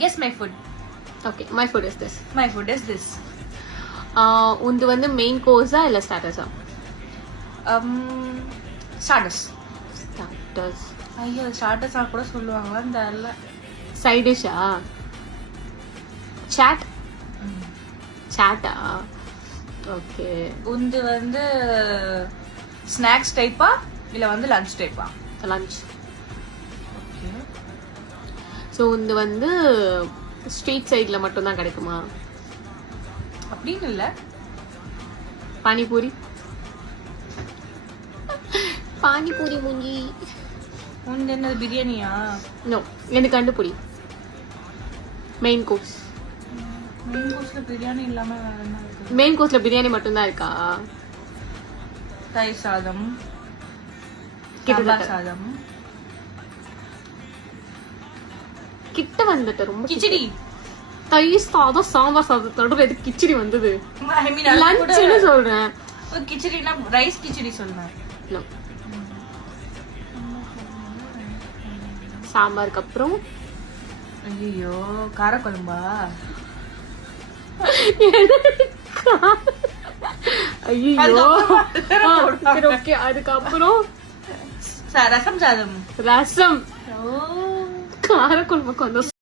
Guess my food. Okay, my food is this. My food is this. உந்து வந்து main கோர்ஸா இல்ல ஸ்டார்டர்ஸா? Starters. Starters. ஐயோ starters கூட சொல்லுவாங்களான்னு தெரியல. சைட் டிஷ்ஷா? சாட். சாட்டா? ஓகே. உந்து வந்து ஸ்நாக்ஸ் டைப்பா இல்ல வந்து லஞ்ச் டைப்பா? லஞ்ச். ஓகே. ஸோ உந்து வந்து ஸ்ட்ரீட் சைட்ல மட்டும் தான் கிடைக்குமா? அப்படின்னு இல்ல. பானிபூரி. பானிபூரி மூஞ்சி. உந்து என்ன பிரியாணியா? நோ, எனக்கு கண்டுபிடி. Main course. மெயின் கோர்ஸ்ல பிரியாணி இல்லாம வேற என்ன இருக்கு? மெயின் கோர்ஸ்ல பிரியாணி மட்டும் தான் இருக்கா? தயிர் சாதம், கிட்டத்தட்ட. சாம்பார் சாதம், கிட்ட வந்துட்டு ரொம்ப கிச்சடி. தயிர் சாதம் சாம்பார் சாதத்தோட எதுக்கு கிச்சடி வந்தது? ஐ மீன் லஞ்ச்னு சொல்றேன். கிச்சடினா ரைஸ் கிச்சடி சொல்றேன். No. சாம்பாருக்கு அப்புறம் ஐயோ காரக்குழம்பா? ஐயோ சரி ஓகே. அதுக்கப்புறம் ரசம் சாதம். ரசம். காரக்குழம்புக்கு வந்து